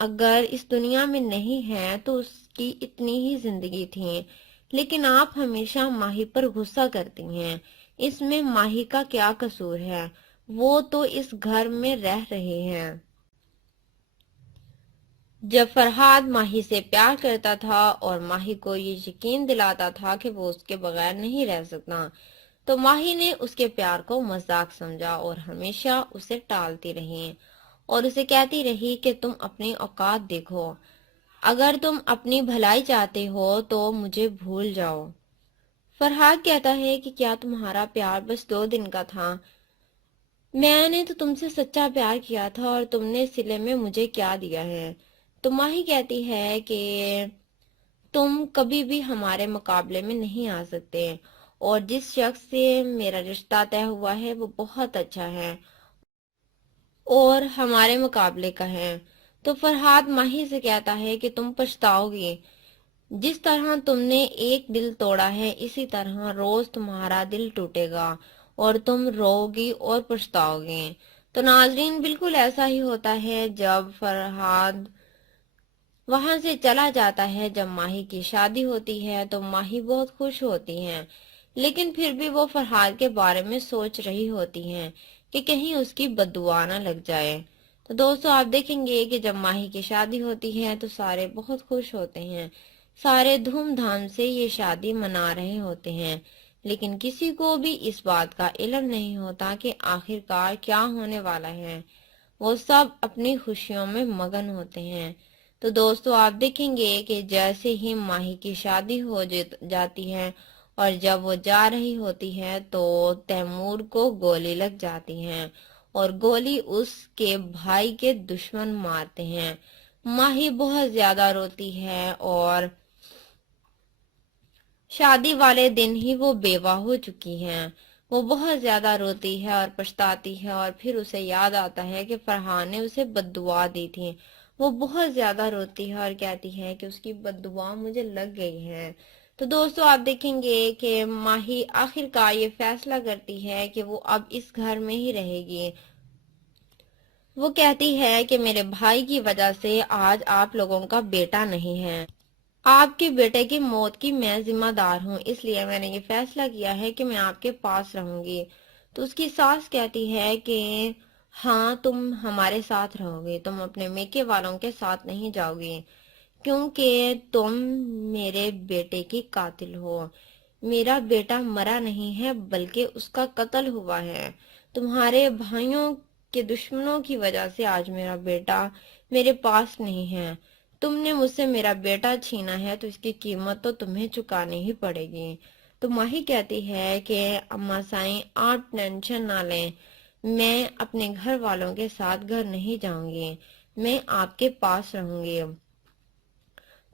اگر اس دنیا میں نہیں ہے تو اس کی اتنی ہی زندگی تھی، لیکن آپ ہمیشہ ماہی پر غصہ کرتی ہیں۔ اس میں ماہی کا کیا قصور ہے؟ وہ تو اس گھر میں رہ رہے ہیں۔ جب فرحاد ماہی سے پیار کرتا تھا اور ماہی کو یہ یقین دلاتا تھا کہ وہ اس کے بغیر نہیں رہ سکتا، تو ماہی نے اس کے پیار کو مذاق سمجھا اور ہمیشہ اسے ٹالتی رہی اور اسے کہتی رہی کہ تم اپنی اوقات دیکھو، اگر تم اپنی بھلائی چاہتے ہو تو مجھے بھول جاؤ۔ فرحاد کہتا ہے کہ کیا تمہارا پیار بس 2 دن کا تھا؟ میں نے تو تم سے سچا پیار کیا تھا اور تم نے صلے میں مجھے کیا دیا ہے؟ تو ماہی کہتی ہے کہ تم کبھی بھی ہمارے مقابلے میں نہیں آ سکتے، اور جس شخص سے میرا رشتہ طے ہوا ہے وہ بہت اچھا ہے اور ہمارے مقابلے کا ہے۔ تو فرحاد ماہی سے کہتا ہے کہ تم پچھتاؤ گی، جس طرح تم نے ایک دل توڑا ہے اسی طرح روز تمہارا دل ٹوٹے گا اور تم رو گی اور پچھتاؤ گی۔ تو ناظرین، بالکل ایسا ہی ہوتا ہے جب فرحاد وہاں سے چلا جاتا ہے۔ جب ماہی کی شادی ہوتی ہے تو ماہی بہت خوش ہوتی ہیں، لیکن پھر بھی وہ فرحاد کے بارے میں سوچ رہی ہوتی ہیں کہ کہیں اس کی بد دعا نہ لگ جائے۔ تو دوستو، آپ دیکھیں گے کہ جب ماہی کی شادی ہوتی ہے تو سارے بہت خوش ہوتے ہیں، سارے دھوم دھام سے یہ شادی منا رہے ہوتے ہیں، لیکن کسی کو بھی اس بات کا علم نہیں ہوتا کہ آخر کار کیا ہونے والا ہے۔ وہ سب اپنی خوشیوں میں مگن ہوتے ہیں۔ تو دوستو، آپ دیکھیں گے کہ جیسے ہی ماہی کی شادی ہو جاتی ہے اور جب وہ جا رہی ہوتی ہے تو تیمور کو گولی لگ جاتی ہے اور گولی اس کے بھائی کے دشمن مارتے ہیں۔ ماہی بہت زیادہ روتی ہے اور شادی والے دن ہی وہ بیوہ ہو چکی ہیں۔ وہ بہت زیادہ روتی ہے اور پچھتاتی ہے اور پھر اسے یاد آتا ہے کہ فرحان نے اسے بد دعا دی تھی۔ وہ بہت زیادہ روتی ہے اور کہتی ہے کہ اس کی بد دعا مجھے لگ گئی ہے۔ تو دوستو، آپ دیکھیں گے کہ ماہی آخر کار یہ فیصلہ کرتی ہے کہ وہ اب اس گھر میں ہی رہے گی۔ وہ کہتی ہے کہ میرے بھائی کی وجہ سے آج آپ لوگوں کا بیٹا نہیں ہے، آپ کے بیٹے کی موت کی میں ذمہ دار ہوں، اس لیے میں نے یہ فیصلہ کیا ہے کہ میں آپ کے پاس رہوں گی۔ تو اس کی ساس کہتی ہے کہ ہاں، تم ہمارے ساتھ رہو گے، تم اپنے میکے والوں کے ساتھ نہیں جاؤ گی، کیونکہ تم میرے بیٹے کی قاتل ہو۔ میرا بیٹا مرا نہیں ہے بلکہ اس کا قتل ہوا ہے۔ تمہارے بھائیوں کے دشمنوں کی وجہ سے آج میرا بیٹا میرے پاس نہیں ہے۔ تم نے مجھ سے میرا بیٹا چھینا ہے تو اس کی قیمت تو تمہیں چکانی ہی پڑے گی۔ تو ماہی کہتی ہے کہ اماں سائیں، آپ ٹینشن نہ لیں، میں اپنے گھر والوں کے ساتھ گھر نہیں جاؤں گی، میں آپ کے پاس رہوں گی۔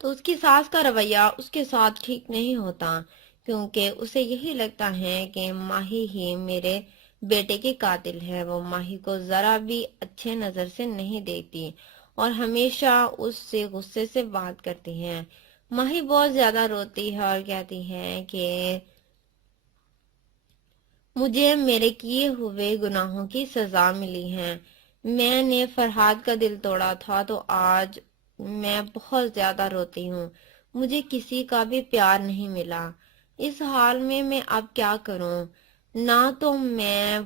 تو اس کی ساس کا رویہ اس کے ساتھ ٹھیک نہیں ہوتا، کیونکہ اسے یہی لگتا ہے کہ ماہی ہی میرے بیٹے کی قاتل ہے۔ وہ ماہی کو ذرا بھی اچھے نظر سے نہیں دیتی اور ہمیشہ اس سے غصے سے بات کرتی ہے۔ ماہی بہت زیادہ روتی ہے اور کہتی ہے کہ مجھے میرے کیے ہوئے گناہوں کی سزا ملی ہے۔ میں نے فرحاد کا دل توڑا تھا تو آج میں بہت زیادہ روتی ہوں۔ مجھے کسی کا بھی پیار نہیں ملا۔ اس حال میں اب کیا کروں؟ نہ تو میں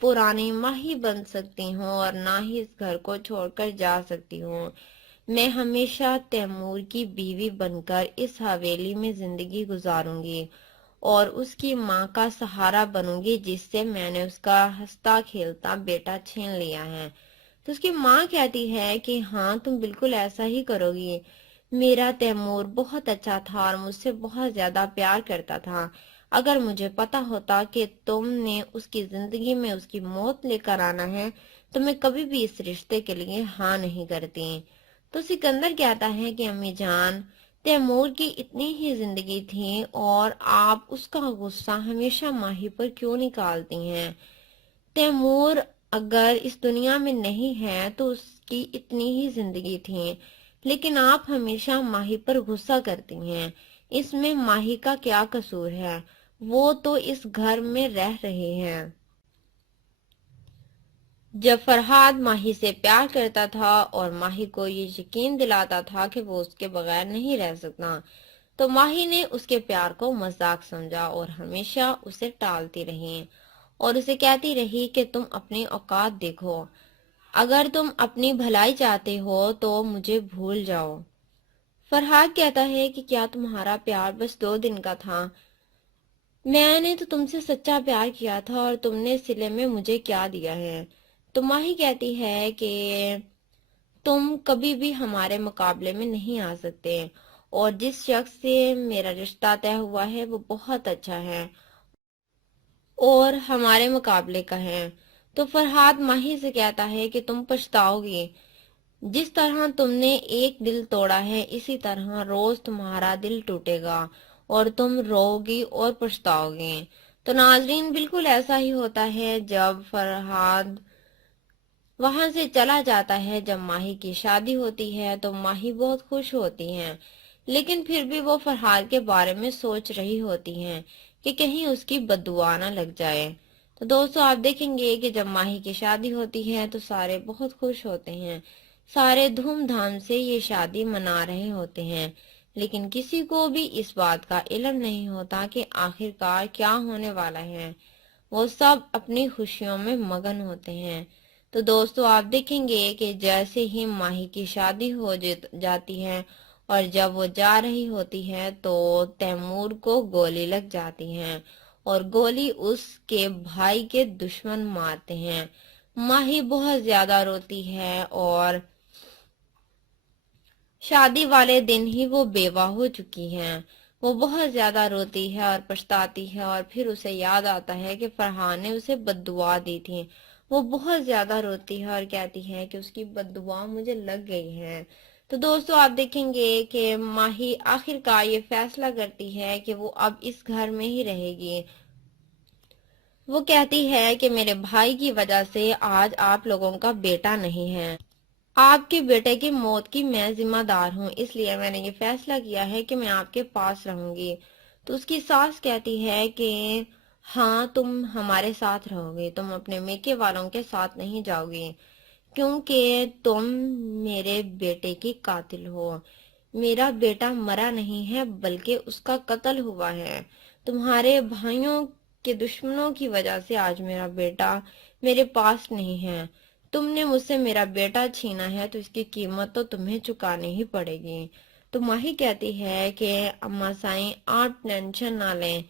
پرانی ماہی بن سکتی ہوں اور نہ ہی اس گھر کو چھوڑ کر جا سکتی ہوں۔ میں ہمیشہ تیمور کی بیوی بن کر اس حویلی میں زندگی گزاروں گی اور اس کی ماں کا سہارا بنوں گی، جس سے میں نے اس کا ہنستا کھیلتا بیٹا چھین لیا ہے۔ تو اس کی ماں کہتی ہے کہ ہاں، تم بالکل ایسا ہی کرو گی۔ میرا تیمور بہت اچھا تھا اور مجھ سے بہت زیادہ پیار کرتا تھا۔ اگر مجھے پتا ہوتا کہ تم نے اس کی زندگی میں اس کی موت لے کر آنا ہے تو میں کبھی بھی اس رشتے کے لیے ہاں نہیں کرتی۔ تو سکندر کہتا ہے کہ امی جان، تیمور کی اتنی ہی زندگی تھی اور آپ اس کا غصہ ہمیشہ ماہی پر کیوں نکالتی ہیں؟ تیمور اگر اس دنیا میں نہیں ہے تو اس کی اتنی ہی زندگی تھی، لیکن آپ ہمیشہ ماہی پر غصہ کرتی ہیں۔ اس میں ماہی کا کیا قصور ہے؟ وہ تو اس گھر میں رہ رہے ہیں۔ جب فرحاد ماہی سے پیار کرتا تھا اور ماہی کو یہ یقین دلاتا تھا کہ وہ اس کے بغیر نہیں رہ سکتا، تو ماہی نے اس کے پیار کو مذاق سمجھا اور ہمیشہ اسے ٹالتی رہی اور اسے کہتی رہی کہ تم اپنی اوقات دیکھو، اگر تم اپنی بھلائی چاہتے ہو تو مجھے بھول جاؤ۔ فرحاد کہتا ہے کہ کیا تمہارا پیار بس 2 دن کا تھا؟ میں نے تو تم سے سچا پیار کیا تھا اور تم نے صلے میں مجھے کیا دیا ہے؟ تو ماہی کہتی ہے کہ تم کبھی بھی ہمارے مقابلے میں نہیں آ سکتے، اور جس شخص سے میرا رشتہ طے ہوا ہے وہ بہت اچھا ہے اور ہمارے مقابلے کا ہے۔ تو فرحاد ماہی سے کہتا ہے کہ تم پچھتاؤ گی، جس طرح تم نے ایک دل توڑا ہے اسی طرح روز تمہارا دل ٹوٹے گا اور تم رو گی اور پچھتاؤ گی۔ تو ناظرین، بالکل ایسا ہی ہوتا ہے جب فرحاد وہاں سے چلا جاتا ہے۔ جب ماہی کی شادی ہوتی ہے تو ماہی بہت خوش ہوتی ہیں، لیکن پھر بھی وہ فرحاد کے بارے میں سوچ رہی ہوتی ہیں کہ کہیں اس کی بد دعا نہ لگ جائے۔ تو دوستو، آپ دیکھیں گے کہ جب ماہی کی شادی ہوتی ہے تو سارے بہت خوش ہوتے ہیں، سارے دھوم دھام سے یہ شادی منا رہے ہوتے ہیں، لیکن کسی کو بھی اس بات کا علم نہیں ہوتا کہ آخر کار کیا ہونے والا ہے۔ وہ سب اپنی خوشیوں میں مگن ہوتے ہیں۔ تو دوستو، آپ دیکھیں گے کہ جیسے ہی ماہی کی شادی ہو جاتی ہے اور جب وہ جا رہی ہوتی ہے تو تیمور کو گولی لگ جاتی ہے اور گولی اس کے بھائی کے دشمن مارتے ہیں۔ ماہی بہت زیادہ روتی ہے اور شادی والے دن ہی وہ بیوہ ہو چکی ہیں۔ وہ بہت زیادہ روتی ہے اور پچھتاتی ہے اور پھر اسے یاد آتا ہے کہ فرحان نے اسے بد دعا دی تھی۔ وہ بہت زیادہ روتی ہے اور کہتی ہے کہ اس کی بد دعا مجھے لگ گئی ہے۔ تو دوستو، آپ دیکھیں گے کہ ماہی آخر کار یہ فیصلہ کرتی ہے کہ وہ اب اس گھر میں ہی رہے گی۔ وہ کہتی ہے کہ میرے بھائی کی وجہ سے آج آپ لوگوں کا بیٹا نہیں ہے، آپ کے بیٹے کی موت کی میں ذمہ دار ہوں، اس لیے میں نے یہ فیصلہ کیا ہے کہ میں آپ کے پاس رہوں گی۔ تو اس کی ساس کہتی ہے کہ ہاں، تم ہمارے ساتھ رہو گے، تم اپنے میکے والوں کے ساتھ نہیں جاؤ گی، کیونکہ تم میرے بیٹے کی قاتل ہو۔ میرا بیٹا مرا نہیں ہے بلکہ اس کا قتل ہوا ہے۔ تمہارے بھائیوں کے دشمنوں کی وجہ سے آج میرا بیٹا میرے پاس نہیں ہے۔ تم نے مجھ سے میرا بیٹا چھینا ہے تو اس کی قیمت تو تمہیں چکانی ہی پڑے گی۔ تو ماہی کہتی ہے کہ اماں سائیں، آپ ٹینشن نہ لیں،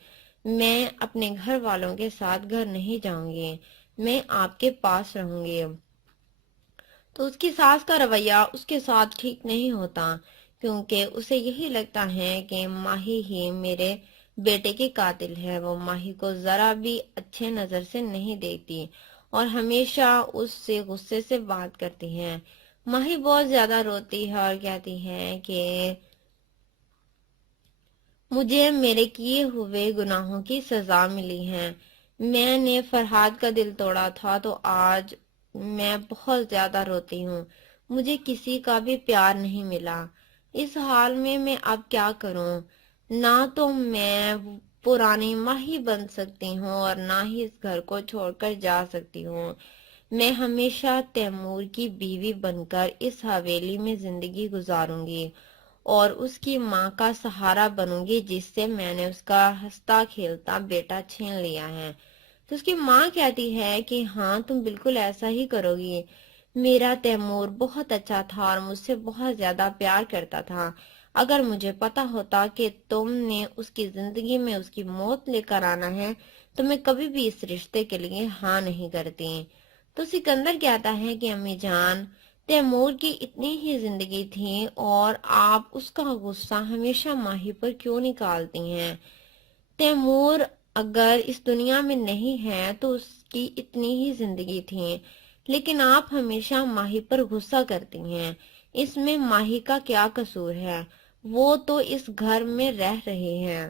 میں اپنے گھر والوں کے ساتھ گھر نہیں جاؤں گی، میں آپ کے پاس رہوں گی۔ تو اس کی ساس کا رویہ اس کے ساتھ ٹھیک نہیں ہوتا، کیونکہ اسے یہی لگتا ہے کہ ماہی ہی میرے بیٹے کی قاتل ہے۔ وہ ماہی کو ذرا بھی اچھے نظر سے نہیں دیکھتی اور ہمیشہ اس سے غصے سے بات کرتی ہے۔ ماہی بہت زیادہ روتی ہے اور کہتی ہے کہ مجھے میرے کیے ہوئے گناہوں کی سزا ملی ہے۔ میں نے فرحاد کا دل توڑا تھا تو آج میں بہت زیادہ روتی ہوں۔ مجھے کسی کا بھی پیار نہیں ملا۔ اس حال میں اب کیا کروں؟ نہ تو میں پرانی ماہی بن سکتی ہوں اور نہ ہی اس گھر کو چھوڑ کر جا سکتی ہوں۔ میں ہمیشہ تیمور کی بیوی بن کر اس حویلی میں زندگی گزاروں گی اور اس کی ماں کا سہارا بنوں گی، جس سے میں نے اس کا ہنستا کھیلتا بیٹا چھین لیا ہے۔ تو اس کی ماں کہتی ہے کہ ہاں، تم بالکل ایسا ہی کرو گی۔ میرا تیمور بہت اچھا تھا اور مجھ سے بہت زیادہ پیار کرتا تھا۔ اگر مجھے پتا ہوتا کہ تم نے اس کی زندگی میں اس کی موت لے کر آنا ہے تو میں کبھی بھی اس رشتے کے لیے ہاں نہیں کرتی۔ تو سکندر کہتا ہے کہ امی جان، تیمور کی اتنی ہی زندگی تھی اور آپ اس کا غصہ ہمیشہ ماہی پر کیوں نکالتی ہیں؟ تیمور اگر اس دنیا میں نہیں ہے تو اس کی اتنی ہی زندگی تھی، لیکن آپ ہمیشہ ماہی پر غصہ کرتی ہیں۔ اس میں ماہی کا کیا قصور ہے؟ وہ تو اس گھر میں رہ رہی ہے۔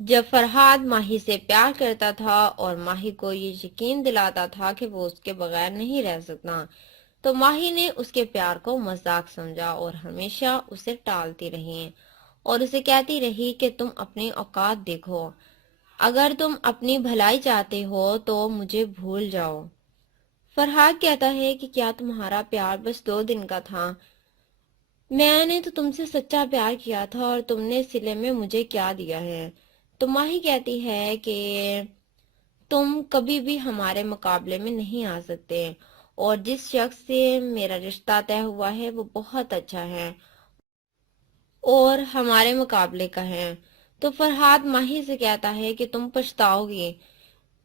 جب فرحاد ماہی سے پیار کرتا تھا اور ماہی کو یہ یقین دلاتا تھا کہ وہ اس کے بغیر نہیں رہ سکتا، تو ماہی نے اس کے پیار کو مذاق سمجھا اور ہمیشہ اسے ٹالتی رہی اور اسے کہتی رہی کہ تم اپنی اوقات دیکھو، اگر تم اپنی بھلائی چاہتے ہو تو مجھے بھول جاؤ۔ فرحاد کہتا ہے کہ کیا تمہارا پیار بس 2 دن کا تھا؟ میں نے تو تم سے سچا پیار کیا تھا اور تم نے صلے میں مجھے کیا دیا ہے؟ تو ماہی کہتی ہے کہ تم کبھی بھی ہمارے مقابلے میں نہیں آ سکتے، اور جس شخص سے میرا رشتہ طے ہوا ہے وہ بہت اچھا ہے اور ہمارے مقابلے کا ہے۔ تو فرحاد ماہی سے کہتا ہے کہ تم پچھتاؤ گی،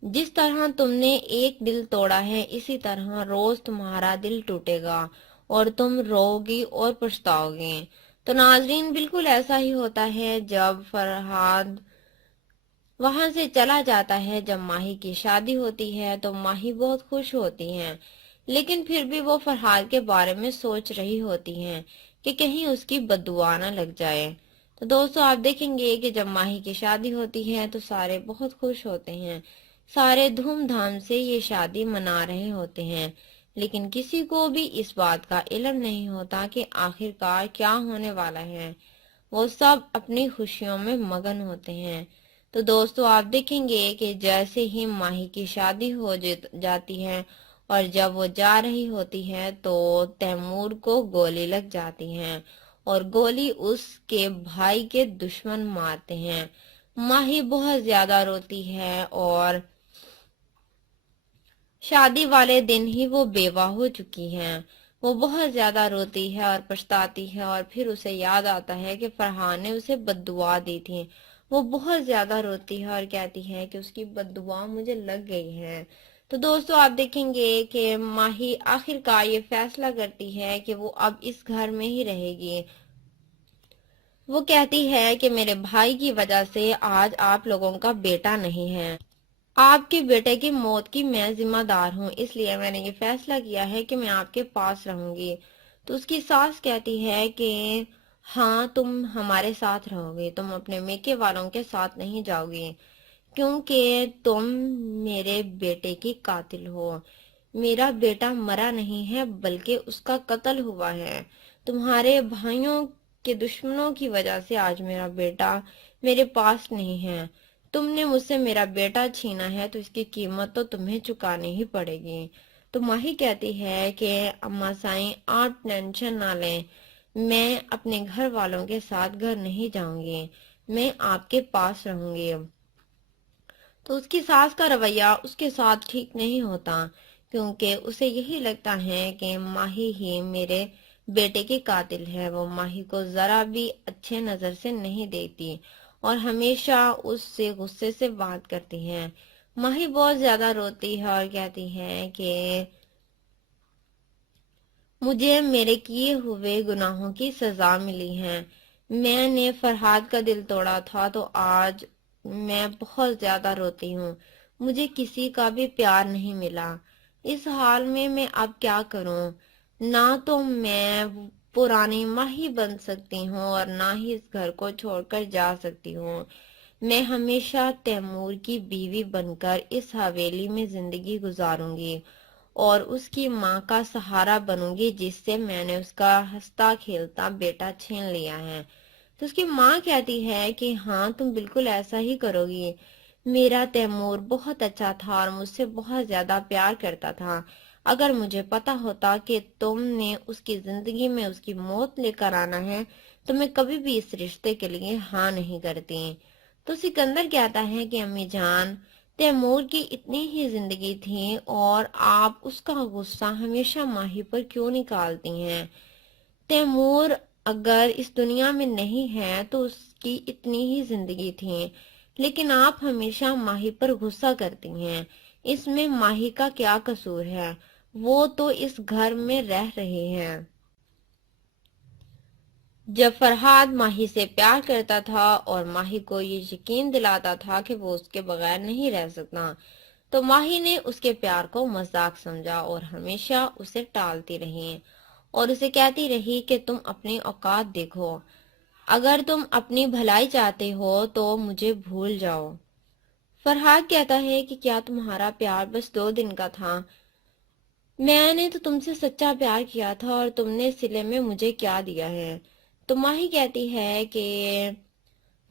جس طرح تم نے ایک دل توڑا ہے اسی طرح روز تمہارا دل ٹوٹے گا اور تم رو گی اور پچھتاؤ گی۔ تو ناظرین، بالکل ایسا ہی ہوتا ہے جب فرحاد وہاں سے چلا جاتا ہے۔ جب ماہی کی شادی ہوتی ہے تو ماہی بہت خوش ہوتی ہیں، لیکن پھر بھی وہ فرحاد کے بارے میں سوچ رہی ہوتی ہیں کہ کہیں اس کی بد دعا نہ لگ جائے۔ تو دوستو، آپ دیکھیں گے کہ جب ماہی کی شادی ہوتی ہے تو سارے بہت خوش ہوتے ہیں، سارے دھوم دھام سے یہ شادی منا رہے ہوتے ہیں، لیکن کسی کو بھی اس بات کا علم نہیں ہوتا کہ آخر کار کیا ہونے والا ہے۔ وہ سب اپنی خوشیوں میں مگن ہوتے ہیں۔ تو دوستو، آپ دیکھیں گے کہ جیسے ہی ماہی کی شادی ہو جاتی ہے اور جب وہ جا رہی ہوتی ہے تو تیمور کو گولی لگ جاتی ہے اور گولی اس کے بھائی کے دشمن مارتے ہیں۔ ماہی بہت زیادہ روتی ہے اور شادی والے دن ہی وہ بیوہ ہو چکی ہیں۔ وہ بہت زیادہ روتی ہے اور پچھتاتی ہے، اور پھر اسے یاد آتا ہے کہ فرحان نے اسے بد دعا دی تھی۔ وہ بہت زیادہ روتی ہے اور کہتی ہے کہ اس کی بد دعا مجھے لگ گئی ہے۔ تو دوستو، آپ دیکھیں گے کہ ماہی آخر کار یہ فیصلہ کرتی ہے کہ وہ اب اس گھر میں ہی رہے گی۔ وہ کہتی ہے کہ میرے بھائی کی وجہ سے آج آپ لوگوں کا بیٹا نہیں ہے۔ آپ کے بیٹے کی موت کی میں ذمہ دار ہوں، اس لیے میں نے یہ فیصلہ کیا ہے کہ میں آپ کے پاس رہوں گی۔ تو اس کی ساس کہتی ہے کہ ہاں، تم ہمارے ساتھ رہو گے، تم اپنے میکے والوں کے ساتھ نہیں جاؤ گی، کیونکہ تم میرے بیٹے کی قاتل ہو۔ میرا بیٹا مرا نہیں ہے بلکہ اس کا قتل ہوا ہے۔ تمہارے بھائیوں کے دشمنوں کی وجہ سے آج میرا بیٹا میرے پاس نہیں ہے۔ تم نے مجھ سے میرا بیٹا چھینا ہے تو اس کی قیمت تو تمہیں چکانی ہی پڑے گی۔ تو ماہی کہتی ہے کہ اماں سائیں، آپ ٹینشن نہ لیں، میں اپنے گھر والوں کے ساتھ گھر نہیں جاؤں گی، میں آپ کے پاس رہوں گی۔ تو اس کی ساس کا رویہ اس کے ساتھ ٹھیک نہیں ہوتا، کیونکہ اسے یہی لگتا ہے کہ ماہی ہی میرے بیٹے کی قاتل ہے۔ وہ ماہی کو ذرا بھی اچھے نظر سے نہیں دیتی اور ہمیشہ اس سے غصے سے بات کرتی ہے۔ ماہی بہت زیادہ روتی ہے اور کہتی ہے کہ مجھے میرے کیے ہوئے گناہوں کی سزا ملی ہے۔ میں نے فرحاد کا دل توڑا تھا تو آج میں بہت زیادہ روتی ہوں۔ مجھے کسی کا بھی پیار نہیں ملا۔ اس حال میں اب کیا کروں؟ نہ تو میں پرانی ماہی بن سکتی ہوں اور نہ ہی اس گھر کو چھوڑ کر جا سکتی ہوں۔ میں ہمیشہ تیمور کی بیوی بن کر اس حویلی میں زندگی گزاروں گی اور اس کی ماں کا سہارا بنوں گی، جس سے میں نے اس کا ہنستا کھیلتا بیٹا چھین لیا ہے۔ تو اس کی ماں کہتی ہے کہ ہاں، تم بالکل ایسا ہی کرو گی۔ میرا تیمور بہت اچھا تھا اور مجھ سے بہت زیادہ پیار کرتا تھا۔ اگر مجھے پتا ہوتا کہ تم نے اس کی زندگی میں اس کی موت لے کر آنا ہے تو میں کبھی بھی اس رشتے کے لیے ہاں نہیں کرتی۔ تو سکندر کہتا ہے کہ امی جان، تیمور کی اتنی ہی زندگی تھی اور آپ اس کا غصہ ہمیشہ ماہی پر کیوں نکالتی ہیں؟ تیمور اگر اس دنیا میں نہیں ہے تو اس کی اتنی ہی زندگی تھی، لیکن آپ ہمیشہ ماہی پر غصہ کرتی ہیں۔ اس میں ماہی کا کیا قصور ہے؟ وہ تو اس گھر میں رہ رہی ہے۔ جب فرحاد ماہی سے پیار کرتا تھا اور ماہی کو یہ یقین دلاتا تھا کہ وہ اس کے بغیر نہیں رہ سکتا، تو ماہی نے اس کے پیار کو مذاق سمجھا اور ہمیشہ اسے ٹالتی رہی اور اسے کہتی رہی کہ تم اپنی اوقات دیکھو، اگر تم اپنی بھلائی چاہتے ہو تو مجھے بھول جاؤ۔ فرحاد کہتا ہے کہ کیا تمہارا پیار بس 2 دن کا تھا؟ میں نے تو تم سے سچا پیار کیا تھا اور تم نے صلے میں مجھے کیا دیا ہے؟ تو ماہی کہتی ہے کہ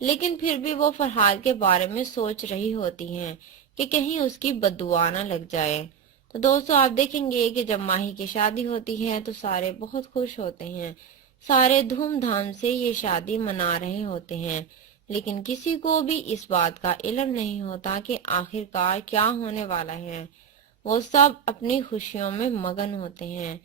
لیکن پھر بھی وہ فرحاد کے بارے میں سوچ رہی ہوتی ہیں کہ کہیں اس کی بددعا نہ لگ جائے۔ تو دوستو آپ دیکھیں گے کہ جب ماہی کی شادی ہوتی ہے تو سارے بہت خوش ہوتے ہیں، سارے دھوم دھام سے یہ شادی منا رہے ہوتے ہیں، لیکن کسی کو بھی اس بات کا علم نہیں ہوتا کہ آخر کار کیا ہونے والا ہے۔ وہ سب اپنی خوشیوں میں مگن ہوتے ہیں۔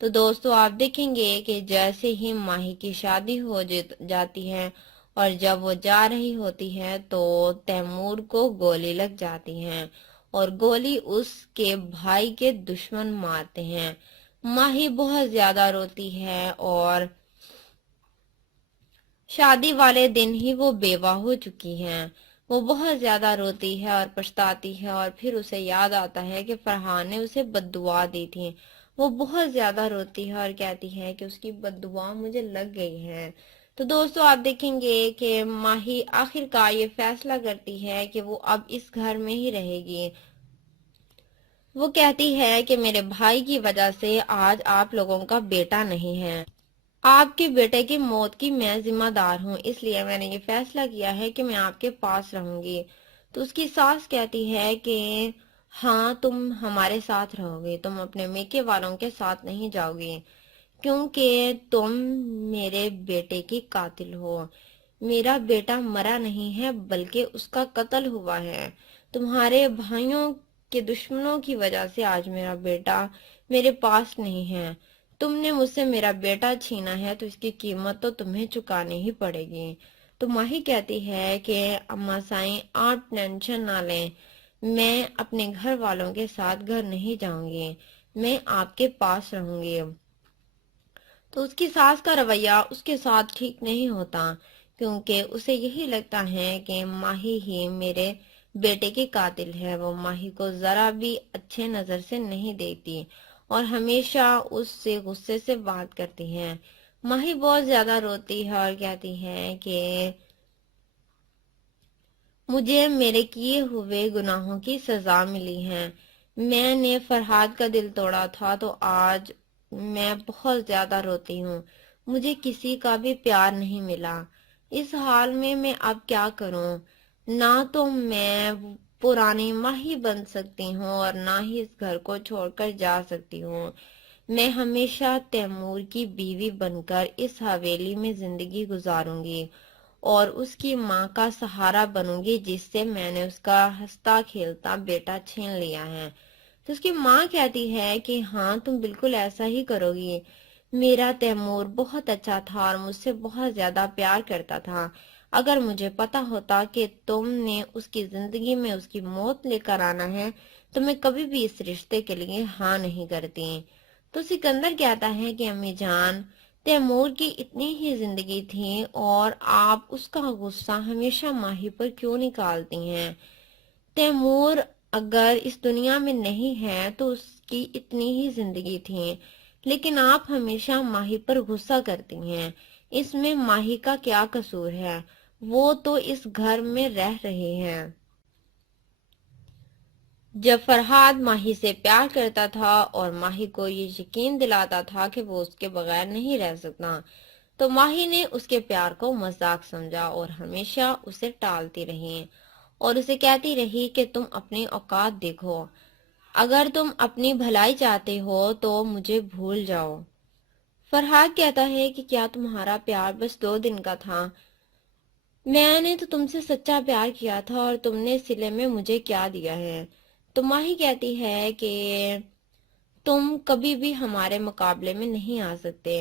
تو دوستو آپ دیکھیں گے کہ جیسے ہی ماہی کی شادی ہو جاتی ہے اور جب وہ جا رہی ہوتی ہے تو تیمور کو گولی لگ جاتی ہے اور گولی اس کے بھائی کے دشمن مارتے ہیں۔ ماہی بہت زیادہ روتی ہے اور شادی والے دن ہی وہ بیوہ ہو چکی ہیں۔ وہ بہت زیادہ روتی ہے اور پچھتاتی ہے اور پھر اسے یاد آتا ہے کہ فرحان نے اسے بددعا دی تھی۔ وہ بہت زیادہ روتی ہے اور کہتی ہے کہ اس کی بددعا مجھے لگ گئی ہے۔ تو دوستو آپ دیکھیں گے کہ ماہی آخر کار یہ فیصلہ کرتی ہے کہ وہ اب اس گھر میں ہی رہے گی۔ وہ کہتی ہے کہ میرے بھائی کی وجہ سے آج آپ لوگوں کا بیٹا نہیں ہے، آپ کے بیٹے کی موت کی میں ذمہ دار ہوں، اس لیے میں نے یہ فیصلہ کیا ہے کہ میں آپ کے پاس رہوں گی۔ تو اس کی ساس کہتی ہے کہ ہاں تم ہمارے ساتھ رہو گے، تم اپنے میکے والوں کے ساتھ نہیں جاؤ گی کیونکہ تم میرے بیٹے کی قاتل ہو۔ میرا بیٹا مرا نہیں ہے بلکہ اس کا قتل ہوا ہے۔ تمہارے بھائیوں کے دشمنوں کی وجہ سے آج میرا بیٹا میرے پاس نہیں ہے۔ تم نے مجھ سے میرا بیٹا چھینا ہے تو اس کی قیمت تو تمہیں چکانی ہی پڑے گی۔ تو ماہی کہتی ہے کہ اماں سائیں آپ ٹینشن نہ لیں، میں اپنے گھر والوں کے ساتھ گھر نہیں جاؤں گی، میں آپ کے پاس رہوں گی۔ تو اس کی ساس کا رویہ اس کے ساتھ ٹھیک نہیں ہوتا کیونکہ اسے یہی لگتا ہے کہ ماہی ہی میرے بیٹے کی قاتل ہے۔ وہ ماہی کو ذرا بھی اچھے نظر سے نہیں دیتی اور ہمیشہ اس سے غصے سے بات کرتی ہے۔ ماہی بہت زیادہ روتی ہے اور کہتی ہے کہ مجھے میرے کیے ہوئے گناہوں کی سزا ملی ہے۔ میں نے فرحاد کا دل توڑا تھا تو آج میں بہت زیادہ روتی ہوں۔ مجھے کسی کا بھی پیار نہیں ملا۔ اس حال میں اب کیا کروں؟ نہ تو میں پرانی ماہی بن سکتی ہوں اور نہ ہی اس گھر کو چھوڑ کر جا سکتی ہوں۔ میں ہمیشہ تیمور کی بیوی بن کر اس حویلی میں زندگی گزاروں گی اور اس کی ماں کا سہارا بنوں گی جس سے میں نے اس کا ہنستا کھیلتا بیٹا چھین لیا ہے۔ تو اس کی ماں کہتی ہے کہ ہاں تم بالکل ایسا ہی کرو گی۔ میرا تیمور بہت اچھا تھا اور مجھ سے بہت زیادہ پیار کرتا تھا۔ اگر مجھے پتا ہوتا کہ تم نے اس کی زندگی میں اس کی موت لے کر آنا ہے تو میں کبھی بھی اس رشتے کے لیے ہاں نہیں کرتی۔ تو سکندر کہتا ہے کہ امی جان، تیمور کی اتنی ہی زندگی تھی اور آپ اس کا غصہ ہمیشہ ماہی پر کیوں نکالتی ہیں؟ تیمور اگر اس دنیا میں نہیں ہے تو اس کی اتنی ہی زندگی تھی، لیکن آپ ہمیشہ ماہی پر غصہ کرتی ہیں۔ اس میں ماہی کا کیا قصور ہے؟ وہ تو اس گھر میں رہ رہی ہے۔ جب فرحاد ماہی سے پیار کرتا تھا اور ماہی کو یہ یقین دلاتا تھا کہ وہ اس کے بغیر نہیں رہ سکتا، تو ماہی نے اس کے پیار کو مذاق سمجھا اور ہمیشہ اسے ٹالتی رہی اور اسے کہتی رہی کہ تم اپنی اوقات دیکھو، اگر تم اپنی بھلائی چاہتے ہو تو مجھے بھول جاؤ۔ فرحاد کہتا ہے کہ کیا تمہارا پیار بس 2 دن کا تھا؟ میں نے تو تم سے سچا پیار کیا تھا اور تم نے صلے میں مجھے کیا دیا ہے؟ تو ماہی کہتی ہے کہ تم کبھی بھی ہمارے مقابلے میں نہیں آ سکتے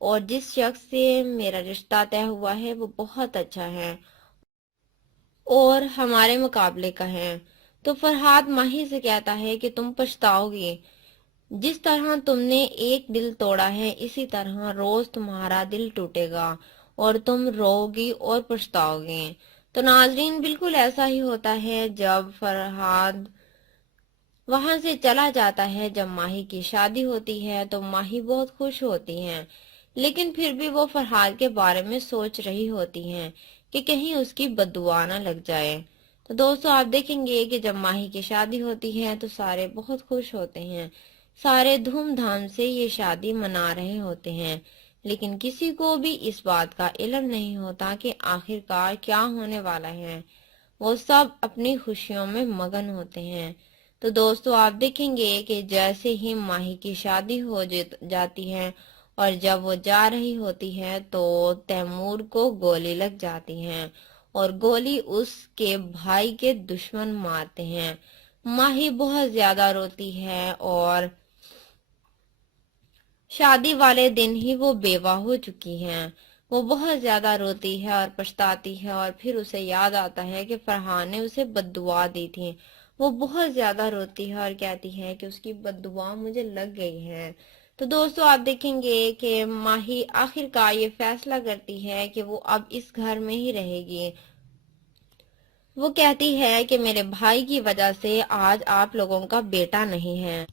اور جس شخص سے میرا رشتہ طے ہوا ہے وہ بہت اچھا ہے اور ہمارے مقابلے کا ہے۔ تو فرحاد ماہی سے کہتا ہے کہ تم پچھتاؤ گی، جس طرح تم نے ایک دل توڑا ہے اسی طرح روز تمہارا دل ٹوٹے گا اور تم رو گی اور پچھتاؤ گی۔ تو ناظرین بالکل ایسا ہی ہوتا ہے جب فرحاد وہاں سے چلا جاتا ہے۔ جب ماہی کی شادی ہوتی ہے تو ماہی بہت خوش ہوتی ہیں، لیکن پھر بھی وہ فرحاد کے بارے میں سوچ رہی ہوتی ہیں کہ کہیں اس کی بددعا نہ لگ جائے۔ تو دوستو آپ دیکھیں گے کہ جب ماہی کی شادی ہوتی ہے تو سارے بہت خوش ہوتے ہیں، سارے دھوم دھام سے یہ شادی منا رہے ہوتے ہیں، لیکن کسی کو بھی اس بات کا علم نہیں ہوتا کہ آخرکار کیا ہونے والا ہے۔ وہ سب اپنی خوشیوں میں مگن ہوتے ہیں۔ تو دوستو آپ دیکھیں گے کہ جیسے ہی ماہی کی شادی ہو جاتی ہے اور جب وہ جا رہی ہوتی ہے تو تیمور کو گولی لگ جاتی ہے اور گولی اس کے بھائی کے دشمن مارتے ہیں۔ ماہی بہت زیادہ روتی ہے اور شادی والے دن ہی وہ بیوہ ہو چکی ہیں۔ وہ بہت زیادہ روتی ہے اور پچھتاتی ہے اور پھر اسے یاد آتا ہے کہ فرحان نے اسے بد دعا دی تھی۔ وہ بہت زیادہ روتی ہے اور کہتی ہے کہ اس کی بد دعا مجھے لگ گئی ہے۔ تو دوستو آپ دیکھیں گے کہ ماہی آخر کار یہ فیصلہ کرتی ہے کہ وہ اب اس گھر میں ہی رہے گی۔ وہ کہتی ہے کہ میرے بھائی کی وجہ سے آج آپ لوگوں کا بیٹا نہیں ہے۔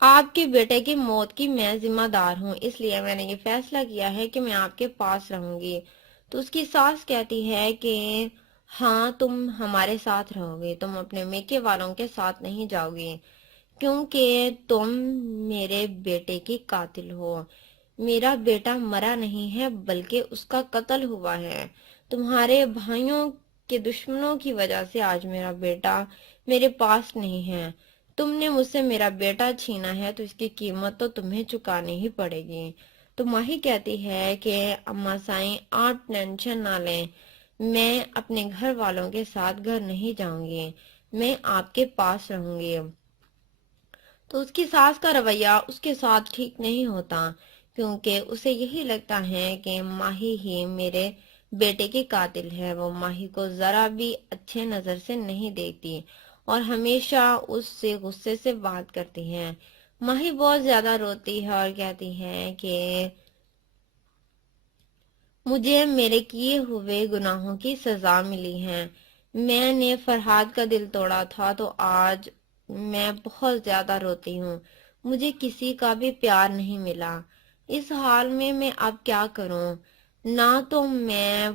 آپ کے بیٹے کی موت کی میں ذمہ دار ہوں، اس لیے میں نے یہ فیصلہ کیا ہے کہ میں آپ کے پاس رہوں گی۔ تو اس کی ساس کہتی ہے کہ ہاں تم ہمارے ساتھ رہو گے، تم اپنے میکے والوں کے ساتھ نہیں جاؤ گی کیونکہ تم میرے بیٹے کی قاتل ہو۔ میرا بیٹا مرا نہیں ہے بلکہ اس کا قتل ہوا ہے۔ تمہارے بھائیوں کے دشمنوں کی وجہ سے آج میرا بیٹا میرے پاس نہیں ہے۔ تم نے مجھ سے میرا بیٹا چھینا ہے تو اس کی قیمت تو تمہیں چکانی ہی پڑے گی۔ تو ماہی کہتی ہے کہ اماں سائیں آپ ٹینشن نہ لیں، میں اپنے گھر والوں کے ساتھ گھر نہیں جاؤں گی، میں آپ کے پاس رہوں گی۔ تو اس کی ساس کا رویہ اس کے ساتھ ٹھیک نہیں ہوتا کیونکہ اسے یہی لگتا ہے کہ ماہی ہی میرے بیٹے کی قاتل ہے۔ وہ ماہی کو ذرا بھی اچھے نظر سے نہیں دیکھتی اور ہمیشہ اس سے غصے سے بات کرتی ہے۔ ماہی بہت زیادہ روتی ہے اور کہتی ہے کہ مجھے میرے کیے ہوئے گناہوں کی سزا ملی ہے۔ میں نے فرحاد کا دل توڑا تھا تو آج میں بہت زیادہ روتی ہوں۔ مجھے کسی کا بھی پیار نہیں ملا۔ اس حال میں اب کیا کروں؟ نہ تو میں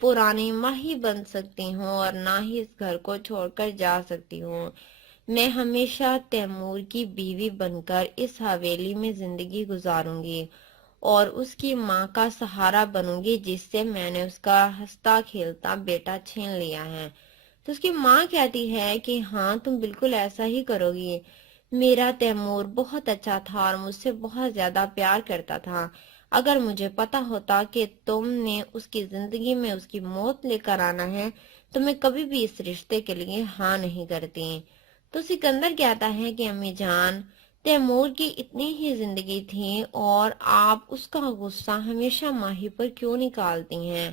پرانی ماہی بن سکتی ہوں اور نہ ہی اس گھر کو چھوڑ کر جا سکتی ہوں۔ میں ہمیشہ تیمور کی بیوی بن کر اس حویلی میں زندگی گزاروں گی اور اس کی ماں کا سہارا بنوں گی جس سے میں نے اس کا ہنستا کھیلتا بیٹا چھین لیا ہے۔ تو اس کی ماں کہتی ہے کہ ہاں تم بالکل ایسا ہی کرو گی۔ میرا تیمور بہت اچھا تھا اور مجھ سے بہت زیادہ پیار کرتا تھا۔ اگر مجھے پتا ہوتا کہ تم نے اس کی زندگی میں اس کی موت لے کر آنا ہے تو میں کبھی بھی اس رشتے کے لیے ہاں نہیں کرتی۔ تو سکندر کہتا ہے کہ امی جان، تیمور کی اتنی ہی زندگی تھی اور آپ اس کا غصہ ہمیشہ ماہی پر کیوں نکالتی ہیں؟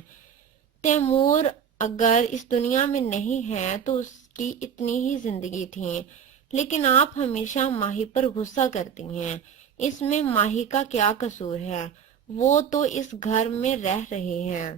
تیمور اگر اس دنیا میں نہیں ہے تو اس کی اتنی ہی زندگی تھی، لیکن آپ ہمیشہ ماہی پر غصہ کرتی ہیں۔ اس میں ماہی کا کیا قصور ہے؟ وہ تو اس گھر میں رہ رہی ہے۔